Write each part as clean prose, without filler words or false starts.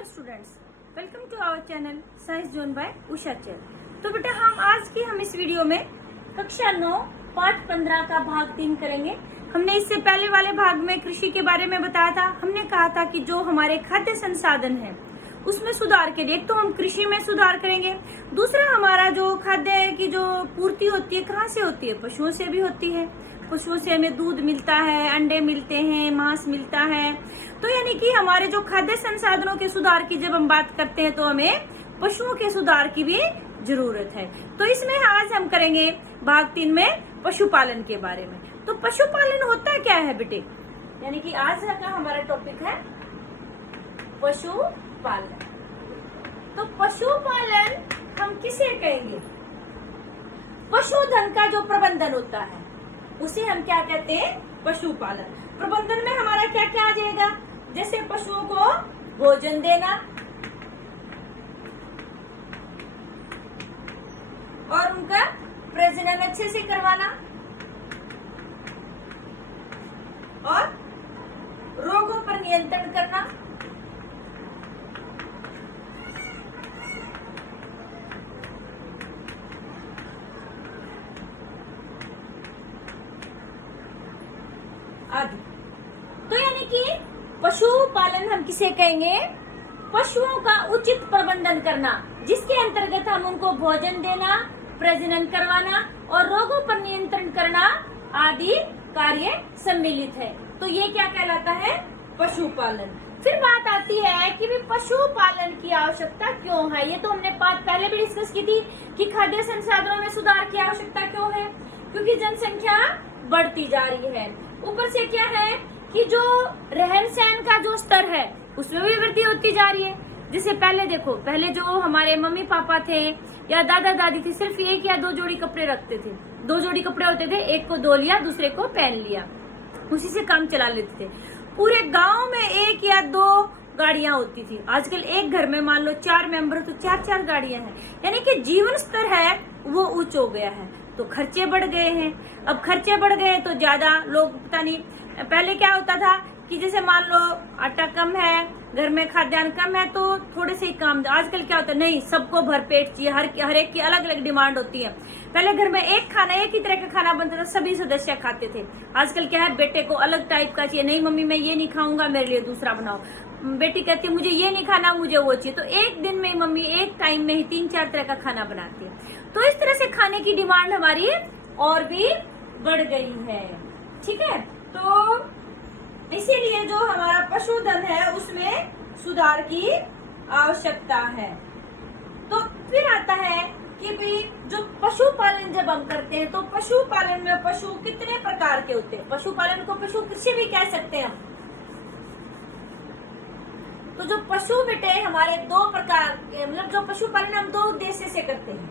Hello students, welcome to our channel science zone by Usha चल। तो बेटा हम इस वीडियो में कक्षा 9 पाठ 15 का भाग 3 करेंगे। हमने इससे पहले वाले भाग में कृषि के बारे में बताया था। हमने कहा था कि जो हमारे खाद्य संसाधन है उसमें सुधार के लिए एक तो हम कृषि में सुधार करेंगे, दूसरा हमारा जो खाद्य की जो पूर्ति होती है कहाँ से होती है, पशुओं से भी होती है। पशुओं से हमें दूध मिलता है, अंडे मिलते हैं, मांस मिलता है। तो यानी कि हमारे जो खाद्य संसाधनों के सुधार की जब हम बात करते हैं तो हमें पशुओं के सुधार की भी जरूरत है। तो इसमें आज हम करेंगे भाग 3 में पशुपालन के बारे में। तो पशुपालन होता क्या है बेटे, यानी कि आज का हमारा टॉपिक है पशुपालन। तो पशुपालन हम किसे कहेंगे? पशुधन का जो प्रबंधन होता है उसे हम क्या कहते हैं? पशुपालन। प्रबंधन में हमारा क्या क्या आ जाएगा? जैसे पशुओं को भोजन देना और उनका प्रजनन अच्छे से करवाना और रोगों पर नियंत्रण करना, आदि। तो यानी कि पशुपालन हम किसे कहेंगे? पशुओं का उचित प्रबंधन करना, जिसके अंतर्गत हम उनको भोजन देना, प्रजनन करवाना और रोगों पर नियंत्रण करना आदि कार्य सम्मिलित है। तो ये क्या कहलाता है? पशुपालन। फिर बात आती है कि पशुपालन की आवश्यकता क्यों है। ये तो हमने बात पहले भी डिस्कस की थी कि खाद्य संसाधनों में सुधार की आवश्यकता क्यों है, क्योंकि जनसंख्या बढ़ती जा रही है। ऊपर से क्या है कि जो रहन सहन का जो स्तर है उसमें भी वृद्धि होती जा रही है। जैसे पहले देखो, पहले जो हमारे मम्मी पापा थे या दादा दादी थे, सिर्फ एक या दो जोड़ी कपड़े रखते थे। 2 जोड़ी कपड़े होते थे, एक को धो लिया, दूसरे को पहन लिया, उसी से काम चला लेते थे। पूरे गांव में 1 या 2 गाड़ियां होती थी। आजकल एक घर में मान लो 4 मेंबर तो 4-4 गाड़ियां हैं। यानी कि जीवन स्तर है वो उच्च हो गया है, तो खर्चे बढ़ गए हैं। अब खर्चे बढ़ गए तो ज्यादा लोग, पता नहीं पहले क्या होता था कि जैसे मान लो आटा कम है, घर में खाद्यान्न कम है तो थोड़े से ही काम। आजकल क्या होता है, नहीं, सबको भरपेट चाहिए, हर एक की अलग अलग डिमांड होती है। पहले घर में एक ही तरह का खाना बनता था, सभी सदस्य खाते थे। आजकल क्या है, बेटे को अलग टाइप का चाहिए, नहीं मम्मी मैं ये नहीं खाऊंगा, मेरे लिए दूसरा बनाओ। बेटी कहती है मुझे ये नहीं खाना, मुझे वो चाहिए। तो एक दिन में मम्मी एक टाइम में ही 3-4 तरह का खाना बनाती है। तो इस तरह से खाने की डिमांड हमारी और भी बढ़ गई है। ठीक है, तो इसीलिए जो हमारा पशुधन है उसमें सुधार की आवश्यकता है। तो फिर आता है कि भाई जो पशुपालन जब हम करते हैं तो पशुपालन में पशु कितने प्रकार के होते हैं? पशुपालन को पशु कृषि भी कह सकते हैं हम। तो जो पशु बेटे हमारे 2 प्रकार, मतलब जो पशुपालन हम 2 उद्देश्य से करते हैं।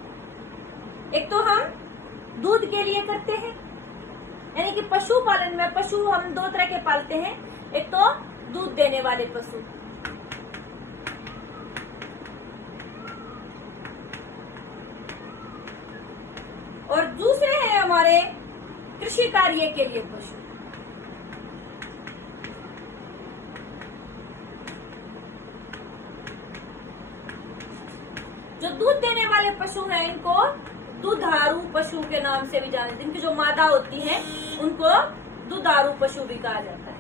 एक तो हम दूध के लिए करते हैं, यानी कि पशुपालन में पशु हम 2 तरह के पालते हैं। एक तो दूध देने वाले पशु, और दूसरे हैं हमारे कृषि कार्य के लिए पशु। जो दूध देने वाले पशु हैं इनको दुधारू पशु के नाम से भी जाने, जिनकी जो मादा होती है उनको दुधारू पशु भी कहा जाता है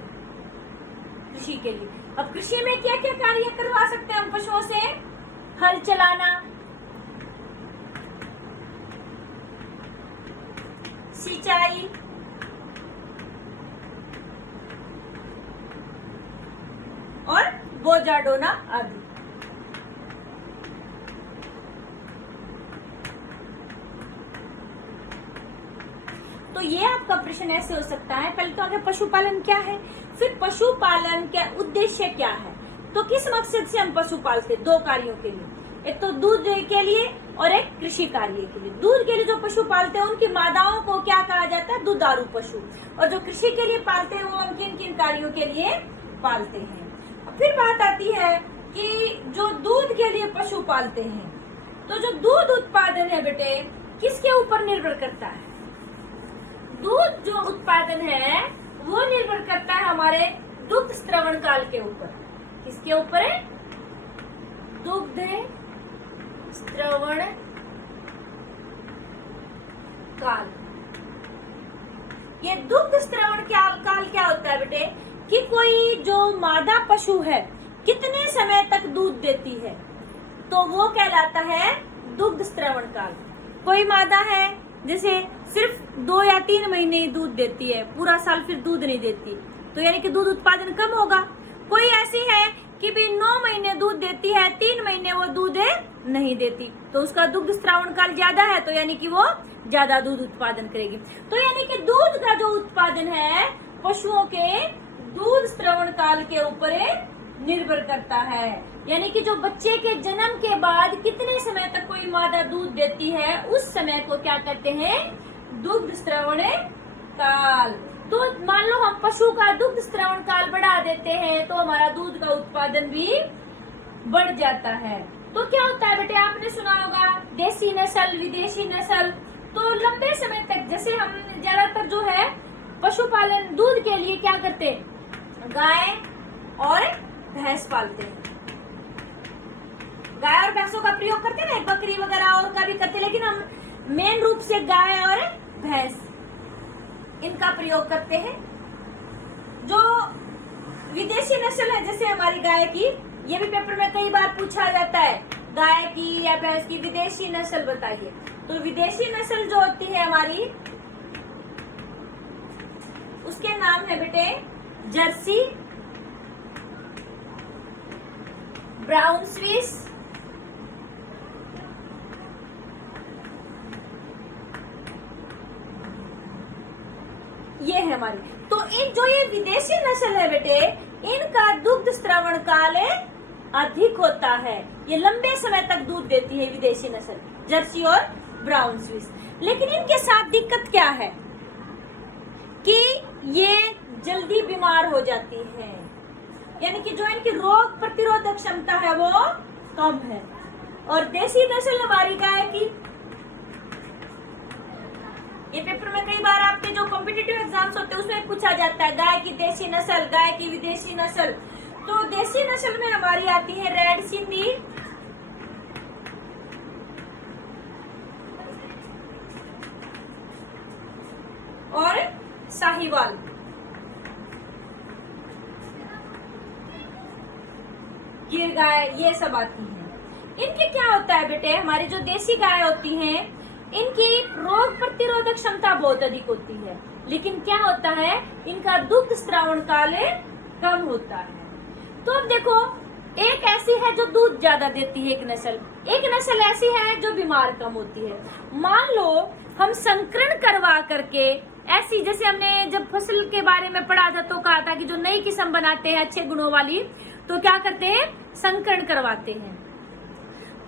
कृषि के लिए। अब कृषि में क्या क्या कार्य करवा सकते हैं हम पशुओं से? हल चलाना, सिंचाई, और बोझा ढोना आदि। तो ये आपका प्रश्न ऐसे हो सकता है, पहले तो आगे पशुपालन क्या है, फिर पशुपालन का उद्देश्य क्या है। तो किस मकसद से हम पशु पालते? 2 कार्यों के लिए, एक तो दूध के लिए और एक कृषि कार्य के लिए। दूध के लिए जो पशु पालते हैं उनकी मादाओं को क्या कहा जाता है? दुधारू पशु। और जो कृषि के लिए पालते हैं वो हम किन किन कार्यों के लिए पालते हैं। फिर बात आती है कि जो दूध के लिए पशु पालते हैं, तो जो दूध उत्पादन है बेटे किसके ऊपर निर्भर करता है? दूध जो उत्पादन है वो निर्भर करता है हमारे दुग्ध स्त्रवण काल के ऊपर। किसके ऊपर है? दुग्ध स्त्रवण काल। ये दुग्ध स्त्रवण काल क्या होता है बेटे, कि कोई जो मादा पशु है कितने समय तक दूध देती है, तो वो कहलाता है दुग्ध स्त्रवण काल। कोई मादा है जैसे सिर्फ 2 या 3 महीने ही दूध देती है, पूरा साल फिर दूध नहीं देती, तो यानी कि दूध उत्पादन कम होगा। कोई ऐसी है कि भी 9 महीने दूध देती है, 3 महीने वो दूध नहीं देती, तो उसका दुग्ध स्त्रावण काल ज्यादा है, तो यानी कि वो ज्यादा दूध उत्पादन करेगी। तो यानी कि दूध का जो उत्पादन है पशुओं के दूध स्त्रावण काल के ऊपर निर्भर करता है। यानी कि जो बच्चे के जन्म के बाद कितने समय तक कोई मादा दूध देती है, उस समय को क्या कहते हैं, दुग्ध स्त्रावण काल। तो मान लो हम पशु का दुग्ध स्त्रावण काल बढ़ा देते हैं तो हमारा दूध का उत्पादन भी बढ़ जाता है। तो क्या होता है बेटे, आपने सुना होगा देसी नस्ल, विदेशी नस्ल। तो लंबे समय तक, जैसे हम ज्यादातर जो है पशुपालन दूध के लिए क्या करते हैं, गाय और भैंस पालते हैं। गाय और भैंसों का प्रयोग करते हैं ना, बकरी वगैरह और का भी करते हैं, लेकिन हम मेन रूप से गाय और भैंस इनका प्रयोग करते हैं। जो विदेशी नस्ल है जैसे हमारी गाय की, ये भी पेपर में कई बार पूछा जाता है, गाय की या भैंस की विदेशी नस्ल बताइए। तो विदेशी नस्ल जो होती है हमारी, उसके नाम है बेटे जर्सी, ब्राउन स्विस, ये है हमारी। तो इन जो ये विदेशी नस्ल है बेटे, इनका दुग्ध स्त्रावण काल अधिक होता है, ये लंबे समय तक दूध देती है विदेशी नस्ल जर्सी और ब्राउन स्विस। लेकिन इनके साथ दिक्कत क्या है कि ये जल्दी बीमार हो जाती है, यानी कि जो इनकी रोग प्रतिरोधक क्षमता है वो कम है। और देसी नस्ल हमारी गाय की, ये पेपर में कई बार आपके जो कॉम्पिटिटिव एग्जाम्स होते हैं उसमें पूछा जाता है गाय की देसी नस्ल, गाय की विदेशी नस्ल। तो देसी नस्ल में हमारी आती है रेड सिंधी, और साहिवाल। गिर गाय, ये सब आती है। इनके क्या होता है बेटे, हमारी जो देसी गाय होती हैं इनकी रोग प्रतिरोधक क्षमता बहुत अधिक होती है, लेकिन क्या होता है, इनका दुग्ध स्त्रावण काल कम होता है। तो अब देखो, एक ऐसी है जो दूध ज्यादा देती है एक नस्ल ऐसी है जो बीमार कम होती है। मान लो हम संकरण करवा करके ऐसी, जैसे हमने जब फसल के बारे में पढ़ा था तो कहा था कि जो नई किस्म बनाते हैं अच्छे गुणों वाली, तो क्या करते हैं, संकरण करवाते हैं।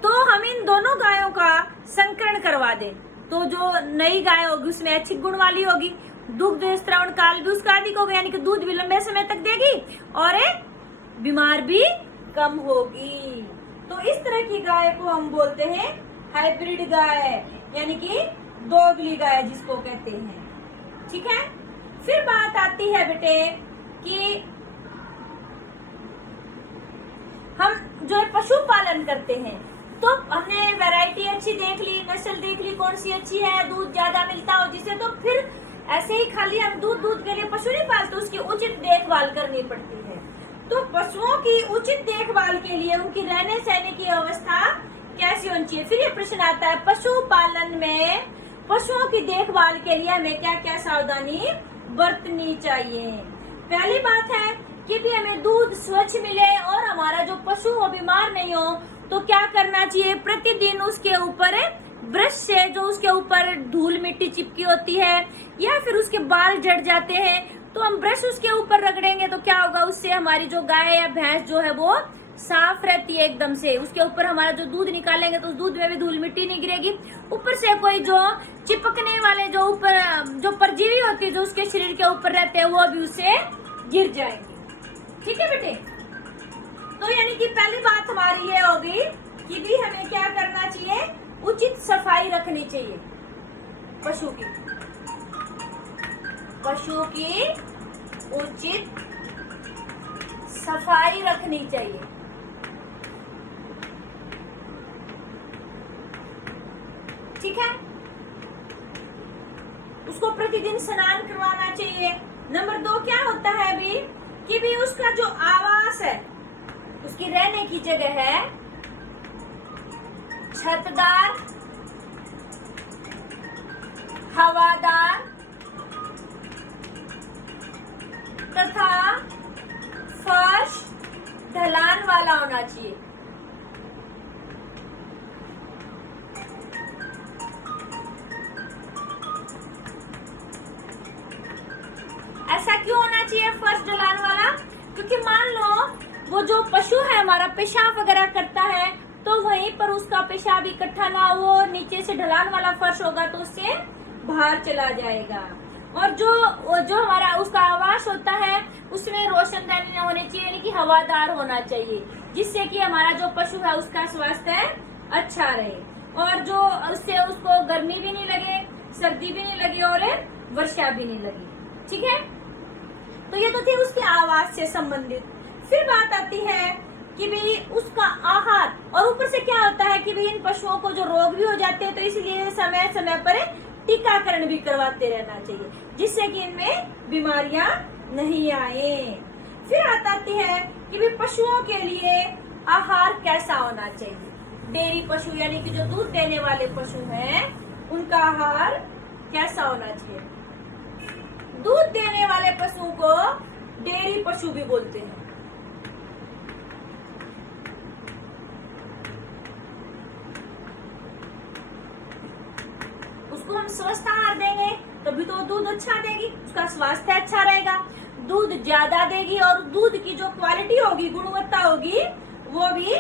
तो हम इन दोनों गायों का संकरण करवा दें तो जो नई गाय होगी उसमें अच्छी गुण वाली होगी, दुग्ध स्त्रावण काल भी उसका अधिक होगा, यानी कि दूध भी लंबे समय तक देगी और बीमार भी कम होगी। तो इस तरह की गाय को हम बोलते हैं हाइब्रिड गाय, यानी कि दोगली गाय जिसको कहते हैं। ठीक है, फिर बात आती है बेटे कि हम जो है पशुपालन करते हैं, तो हमने वैरायटी अच्छी देख ली, नस्ल देख ली, कौन सी अच्छी है, दूध ज्यादा मिलता हो जिसे, तो फिर ऐसे ही खाली हम दूध के लिए पशु नहीं पालते, उसकी उचित देखभाल करनी पड़ती है। तो पशुओं की उचित देखभाल के लिए उनकी रहने सहने की व्यवस्था कैसी होनी चाहिए। फिर ये प्रश्न आता है, पशुपालन में पशुओं की देखभाल के लिए हमें क्या क्या सावधानी बरतनी चाहिए। पहली बात है कि भी हमें दूध स्वच्छ मिले और हमारा जो पशु हो बीमार नहीं हो, तो क्या करना चाहिए, प्रतिदिन उसके ऊपर ब्रश से, जो उसके ऊपर धूल मिट्टी चिपकी होती है या फिर उसके बाल झड़ जाते हैं, तो हम ब्रश उसके ऊपर रगड़ेंगे तो क्या होगा, उससे हमारी जो गाय या भैंस जो है वो साफ रहती है एकदम से। उसके ऊपर हमारा जो दूध निकालेंगे तो उस दूध में भी धूल मिट्टी नहीं गिरेगी। ऊपर से कोई जो चिपकने वाले जो ऊपर जो परजीवी होती है जो उसके शरीर के ऊपर रहते हैं वो भी उससे गिर जाएंगे। ठीक है बेटे, तो यानी कि पहली बात हमारी ये होगी कि भी हमें क्या करना चाहिए, उचित सफाई रखनी चाहिए पशु की उचित सफाई रखनी चाहिए। उसको प्रतिदिन स्नान करवाना चाहिए। नंबर 2 क्या होता है अभी कि भी उसका जो आवास है, उसकी रहने की जगह है छतदार, हवादार तथा फर्श ढलान वाला होना चाहिए। ऐसा क्यों होना चाहिए फर्श ढलान वाला? क्योंकि मान लो वो जो पशु है हमारा पेशाब वगैरह करता है तो वहीं पर उसका पेशाब इकट्ठा ना हो, नीचे से ढलान वाला फर्श होगा तो उससे बाहर चला जाएगा। और जो हमारा उसका आवास होता है उसमें रोशनदानी होनी चाहिए, यानी कि हवादार होना चाहिए, जिससे कि हमारा जो पशु है उसका स्वास्थ्य अच्छा रहे और जो उससे उसको गर्मी भी नहीं लगे, सर्दी भी नहीं लगे और वर्षा भी नहीं लगे। ठीक है, तो ये तो थी उसके आवास से संबंधित। फिर बात आती है कि भाई उसका आहार, और ऊपर से क्या होता है कि भाई इन पशुओं को जो रोग भी हो जाते हैं तो इसलिए समय समय पर टीकाकरण भी करवाते रहना चाहिए, जिससे कि इनमें बीमारियां नहीं आए। फिर आती है कि भाई पशुओं के लिए आहार कैसा होना चाहिए। डेयरी पशु यानी कि जो दूध देने वाले पशु हैं उनका आहार कैसा होना चाहिए। दूध देने वाले पशु को डेयरी पशु भी बोलते हैं। उसको हम स्वस्थ आहार देंगे तभी तो दूध अच्छा देगी, उसका स्वास्थ्य अच्छा रहेगा। दूध ज्यादा देगी और दूध की जो क्वालिटी होगी, गुणवत्ता होगी, वो भी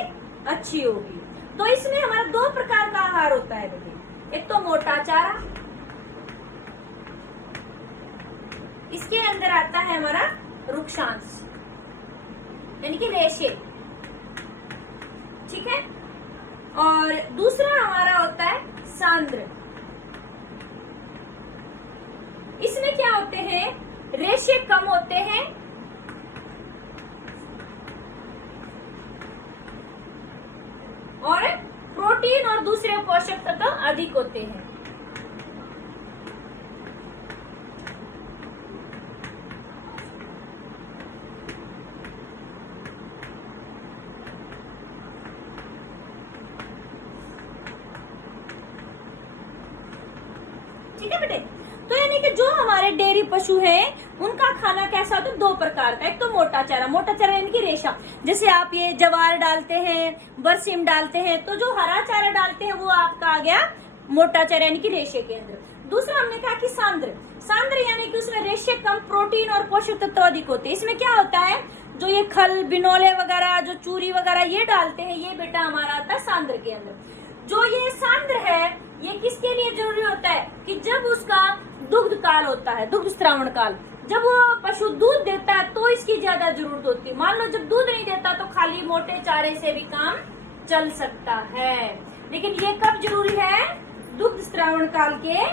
अच्छी होगी। तो इसमें हमारा 2 प्रकार का आहार होता है बेटे। एक तो मोटा चारा, इसके अंदर आता है हमारा रुक्षांश यानी कि रेशे। ठीक है, और दूसरा हमारा होता है सांद्र। इसमें क्या होते हैं, रेशे कम होते हैं और प्रोटीन और दूसरे पोषक तत्व अधिक होते हैं। ठीक है बेटे, तो यानी कि जो हमारे डेयरी पशु हैं उनका खाना कैसा होता है, 2 प्रकार का। एक तो मोटा चारा, मोटा चारा यानी कि रेशा, जैसे आप ये जवार डालते हैं, बरसीम डालते हैं, तो जो हरा चारा डालते हैं वो आपका आ गया मोटा चारा यानी कि रेशे के अंदर। दूसरा हमने कहा कि सांद्र, सांद्र यानी कि उसमें रेशे कम, प्रोटीन और पोषक तत्व अधिक होते हैं। इसमें क्या होता है, जो ये खल बिनोले वगैरह, जो चूरी वगैरह ये डालते हैं, ये बेटा हमारा आता है सांद्र के अंदर। जो ये सांद्र है ये किसके लिए जरूरी होता है कि जब उसका दुग्ध काल होता है, दुग्ध स्त्रावण काल, जब वो पशु दूध देता है तो इसकी ज्यादा जरूरत होती है। मान लो जब दूध नहीं देता तो खाली मोटे चारे से भी काम चल सकता है, लेकिन ये कब जरूरी है, दुग्ध स्त्रावण काल के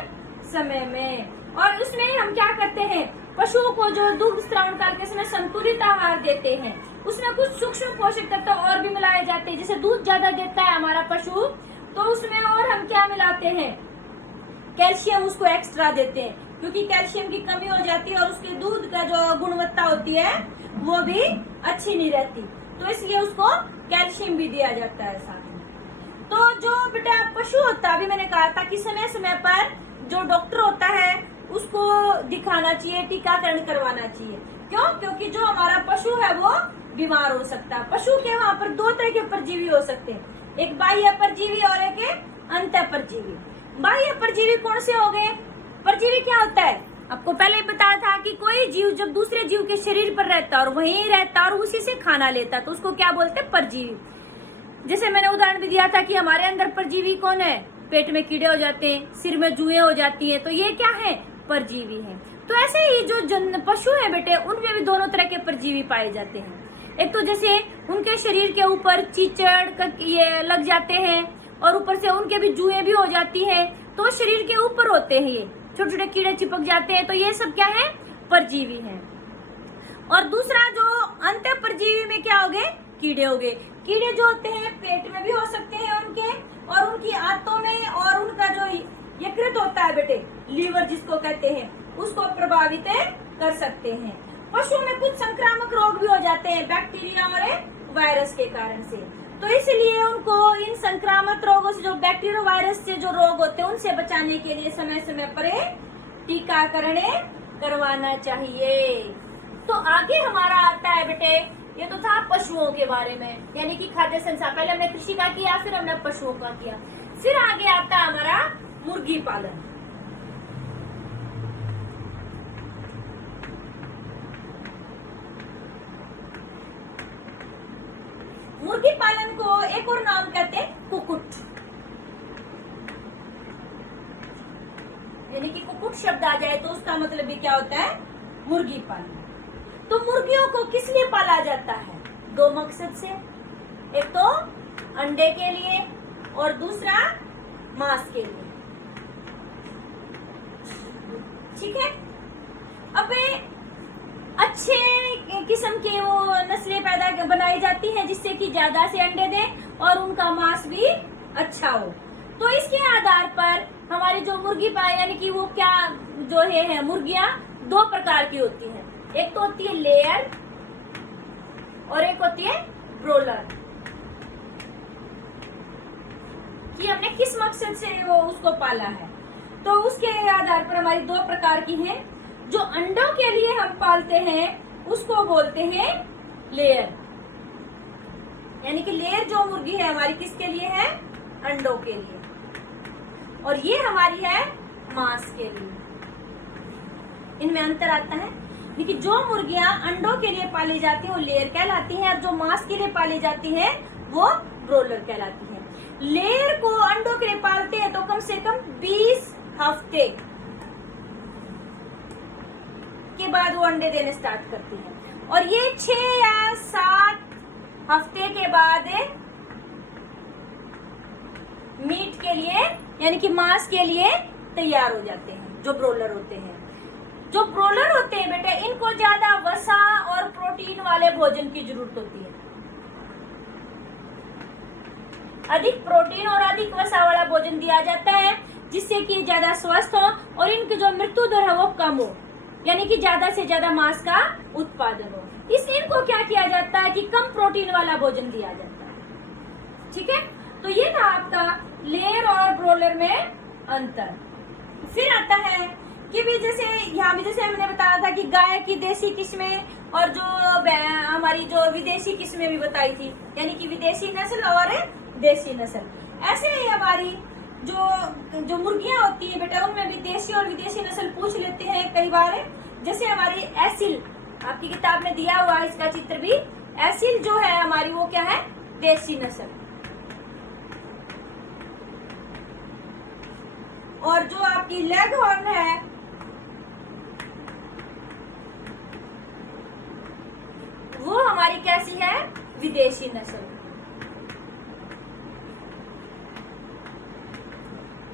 समय में। और उसमें हम क्या करते हैं, पशुओं को जो दुग्ध स्त्रावण काल के समय संतुलित आहार देते हैं, उसमें कुछ सूक्ष्म पोषक तत्व और भी मिलाए जाते हैं। जैसे दूध ज्यादा देता है हमारा पशु तो उसमें और हम क्या मिलाते हैं, कैल्शियम उसको एक्स्ट्रा देते हैं, क्योंकि कैल्शियम की कमी हो जाती है और उसके दूध का जो गुणवत्ता होती है वो भी अच्छी नहीं रहती, तो इसलिए उसको कैल्शियम भी दिया जाता है साथ में। तो जो बेटा पशु होता है, अभी मैंने कहा था कि समय समय पर जो डॉक्टर होता है उसको दिखाना चाहिए, टीकाकरण करवाना चाहिए। क्यों? क्योंकि जो हमारा पशु है वो बीमार हो सकता है। पशु के वहाँ पर 2 तरह के परजीवी हो सकते हैं, एक बाह्य परजीवी और एक अंतः परजीवी। बाह्य परजीवी कौन से हो गए, परजीवी क्या होता है, आपको पहले ही बताया था कि कोई जीव जब दूसरे जीव के शरीर पर रहता है और वहीं रहता है और उसी से खाना लेता है तो उसको क्या बोलते हैं, परजीवी। जैसे मैंने उदाहरण भी दिया था कि हमारे अंदर परजीवी कौन है, पेट में कीड़े हो जाते हैं, सिर में जुएं हो जाती है, तो ये क्या है, परजीवी है। तो ऐसे ही जो पशु है बेटे उनमें भी दोनों तरह के परजीवी पाए जाते हैं। एक तो जैसे उनके शरीर के ऊपर चीचड़ ये लग जाते हैं और ऊपर से उनके भी जुएं भी हो जाती है, तो शरीर के ऊपर होते हैं, ये छोटे छोटे कीड़े चिपक जाते हैं, तो ये सब क्या है, परजीवी है। और दूसरा जो अंतः परजीवी में क्या हो गए, कीड़े हो गए। कीड़े जो होते हैं पेट में भी हो सकते हैं उनके, और उनकी आंतों में, और उनका जो यकृत होता है बेटे, लीवर जिसको कहते हैं, उसको प्रभावित कर सकते हैं। पशुओं में कुछ संक्रामक रोग भी हो जाते हैं बैक्टीरिया और वायरस के कारण से, तो इसलिए उनको इन संक्रामक रोगों से, जो बैक्टीरिया वायरस से जो रोग होते हैं, उनसे बचाने के लिए समय समय पर टीकाकरण करवाना चाहिए। तो आगे हमारा आता है बेटे, ये तो था पशुओं के बारे में, यानी कि खाद्य संसाधन। पहले हमने कृषि का किया, फिर हमने पशुओं का किया। फिर आगे आता है हमारा मुर्गी पालन। मुर्गी पालन को एक और नाम कहते हैं कुक्कुट, यानी कि कुक्कुट शब्द आ जाए तो उसका मतलब भी क्या होता है, मुर्गी पालन। तो मुर्गियों को किस लिए पाला जाता है, दो मकसद से, एक तो अंडे के लिए और दूसरा मांस के लिए। ठीक है, अब अच्छे किस्म के वो नस्लें पैदा बनाई जाती हैं जिससे कि ज्यादा से अंडे दें और उनका मांस भी अच्छा हो। तो इसके आधार पर हमारी जो मुर्गी पाए, यानी कि वो क्या जो है मुर्गियां दो प्रकार की होती हैं, एक तो होती है लेयर और एक होती है ब्रोलर। कि हमने किस मकसद से वो उसको पाला है, तो उसके आधार पर हमारी दो प्रकार की हैं। जो अंडों के लिए हम पालते हैं उसको बोलते हैं लेयर, यानी कि लेयर जो मुर्गी है हमारी किसके लिए है, अंडों के लिए, और ये हमारी है मांस के लिए। इनमें अंतर आता है, लेकिन जो मुर्गियां अंडों के लिए पाली जाती हैं वो लेयर कहलाती हैं, और जो मांस के लिए पाली जाती है वो ब्रोलर कहलाती है। लेयर को अंडों के लिए पालते हैं तो कम से कम 20 हफ्ते के बाद वो अंडे देने स्टार्ट करती है, और ये 6 या 7 हफ्ते के बाद मीट के लिए, यानी कि मांस के लिए तैयार हो जाते हैं, जो ब्रोलर होते हैं। जो ब्रोलर होते हैं बेटे, इनको ज्यादा वसा और प्रोटीन वाले भोजन की जरूरत होती है। अधिक प्रोटीन और अधिक वसा वाला भोजन दिया जाता है जिससे कि ज्यादा स्वस्थ हो और इनकी जो मृत्यु दर है वो कम हो, यानी कि ज्यादा से ज्यादा मांस का उत्पादन हो। इसलिए इनको क्या किया जाता है कि कम प्रोटीन वाला भोजन दिया जाता है। ठीक है, तो ये था आपका लेयर और ब्रोलर में अंतर। फिर आता है कि भी जैसे यहाँ भी जैसे हमने बताया था कि गाय की देसी किस्में और जो हमारी जो विदेशी किस्में भी बताई थी, यानी कि विदेशी नस्ल और देसी नस्ल। ऐसे ही हमारी जो मुर्गियां होती है बेटा, उनमें भी देशी और विदेशी नस्ल पूछ लेते हैं कई बार। जैसे हमारी एसिल, आपकी किताब में दिया हुआ है इसका चित्र भी, एसिल जो है हमारी वो क्या है, देसी नस्ल। और जो आपकी लेग हॉर्न है वो हमारी कैसी है, विदेशी नस्ल।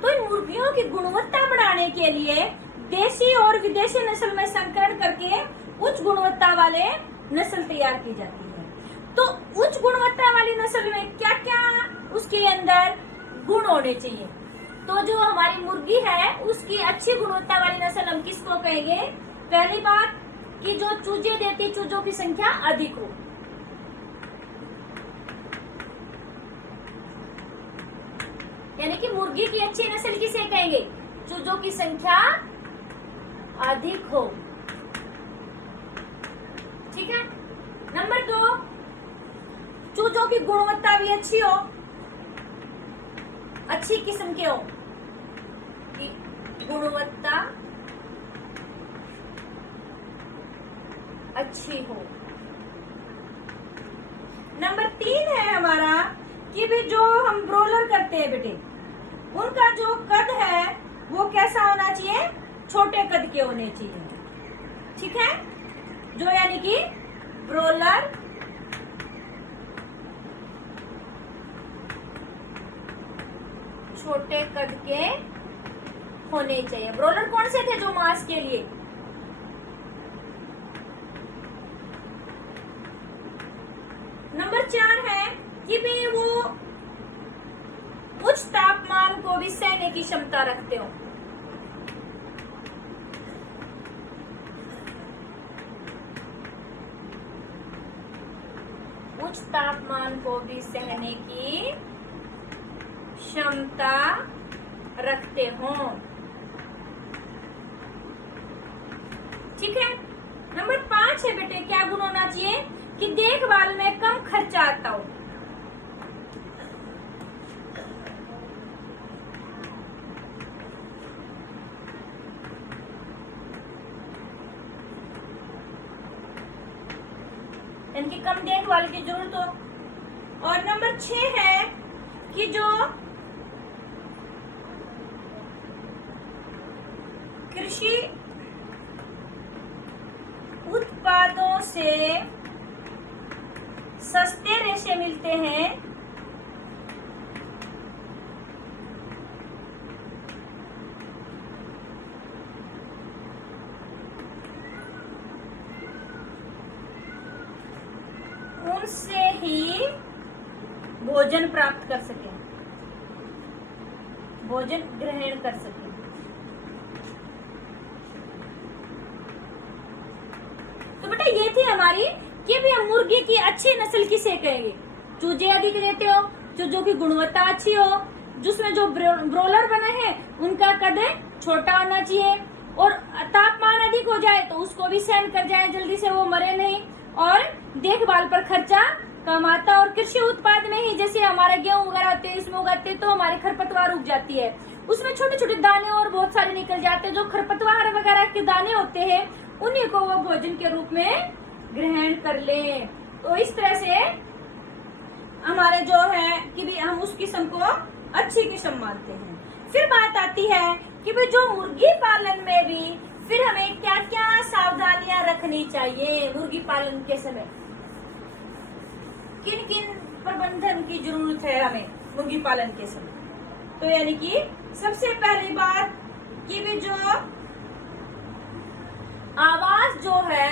तो इन मुर्गियों की गुणवत्ता बढ़ाने के लिए देशी और विदेशी नस्ल में संकरण करके उच्च गुणवत्ता वाले नस्ल तैयार की जाती है। तो उच्च गुणवत्ता वाली नस्ल में क्या क्या उसके अंदर गुण होने चाहिए, तो जो हमारी मुर्गी है उसकी अच्छी गुणवत्ता वाली नस्ल हम किसको कहेंगे, पहली बात कि जो चूजे देती चूजों की संख्या अधिक हो, यानी कि मुर्गी की अच्छी नस्ल किसे कहेंगे, चूजों की संख्या अधिक हो। ठीक है, नंबर 2, चूजों की गुणवत्ता भी अच्छी हो, अच्छी किस्म के हो, गुणवत्ता अच्छी हो। नंबर 3 है हमारा कि भी जो हम ब्रोलर करते हैं बेटे, उनका जो कद है वो कैसा होना चाहिए, छोटे कद के होने चाहिए। ठीक है, जो यानी कि ब्रोलर छोटे कद के होने चाहिए। ब्रोलर कौन से थे जो मांस के लिए, नंबर 4 है कि भी वो उच्च तापमान को भी सहने की क्षमता रखते हो। उच्च तापमान को भी सहने की क्षमता रखते हो। ठीक है। नंबर 5 है बेटे, क्या गुण होना चाहिए कि देखभाल में कम खर्चा आता हो। इनकी कम देखभाल की जरूरत हो। और नंबर 6 है कि जो कृषि उत्पादों से सस्ते रेशे मिलते हैं, उनसे ही भोजन प्राप्त कर सकें, भोजन ग्रहण कर सकें। तो बेटा ये थी हमारी कि भी हम मुर्गी की अच्छी नस्ल किसे कहेंगे। चूजे अधिक देते हो, चूजों की गुणवत्ता अच्छी हो, जिसमें जो ब्रोलर बने हैं उनका कद छोटा होना चाहिए, और तापमान अधिक हो जाए तो उसको भी सहन कर जाए, जल्दी से वो मरे नहीं, और देखभाल पर खर्चा कम आता। और कृषि उत्पाद में ही जैसे हमारे गेहूं वगैरह होते हैं, इसमें उगाते तो हमारे खरपतवार उग जाती है, उसमें छोटे छोटे दाने और बहुत सारे निकल जाते हैं। जो खरपतवार वगैरह के दाने होते हैं उन्हीं को वो भोजन के रूप में ग्रहण कर ले। तो इस तरह से हमारे जो है कि भी हम उस किस्म को अच्छी किस्म मानते हैं। फिर बात आती है कि भाई जो मुर्गी पालन में भी फिर हमें क्या क्या सावधानियां रखनी चाहिए मुर्गी पालन के समय, किन किन प्रबंधन की जरूरत है हमें मुर्गी पालन के समय। तो यानी कि सबसे पहली बात कि भी जो आवास जो है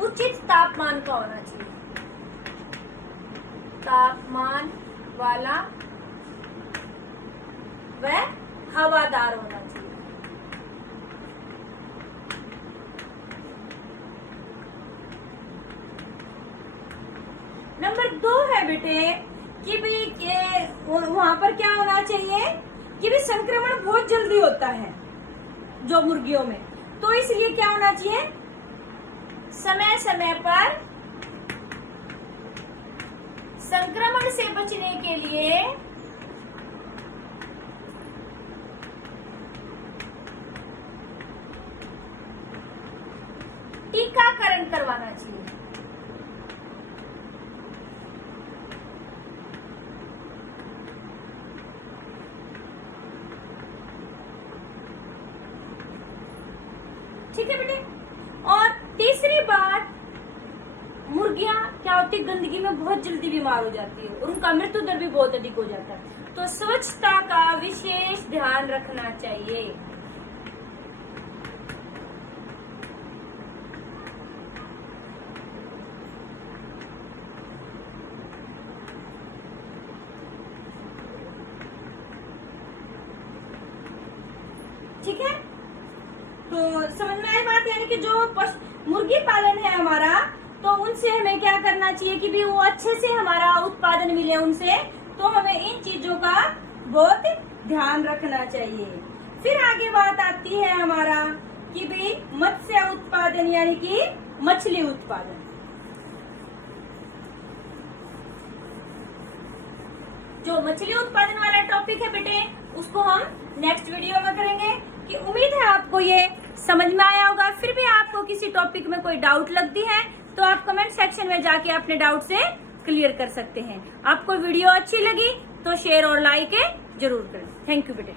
उचित तापमान का होना चाहिए, तापमान वाला व हवादार होना चाहिए। नंबर 2 है बेटे कि भाई वहां पर क्या होना चाहिए कि भी संक्रमण बहुत जल्दी होता है जो मुर्गियों में, तो इसलिए क्या होना चाहिए समय समय पर संक्रमण से बचने के लिए टीकाकरण करवाना चाहिए। ठीक है बेटे। और तीसरी बात, मुर्गियां क्या होती है गंदगी में बहुत जल्दी बीमार हो जाती है और उनका मृत्यु दर भी बहुत अधिक हो जाता है, तो स्वच्छता का विशेष ध्यान रखना चाहिए। ठीक है, तो समझ में आई बात। यानी कि जो मुर्गी पालन है हमारा, तो उनसे हमें क्या करना चाहिए कि भी वो अच्छे से हमारा उत्पादन मिले उनसे, तो हमें इन चीजों का बहुत ध्यान रखना चाहिए। फिर आगे बात आती है हमारा कि भी मत्स्य उत्पादन यानी कि मछली उत्पादन। जो मछली उत्पादन वाला टॉपिक है बेटे, उसको हम नेक्स्ट वीडियो में करेंगे। कि उम्मीद है आपको ये समझ में आया होगा। फिर भी आपको किसी टॉपिक में कोई डाउट लगती है तो आप कमेंट सेक्शन में जाके अपने डाउट से क्लियर कर सकते हैं। आपको वीडियो अच्छी लगी तो शेयर और लाइक जरूर करें। थैंक यू बेटे।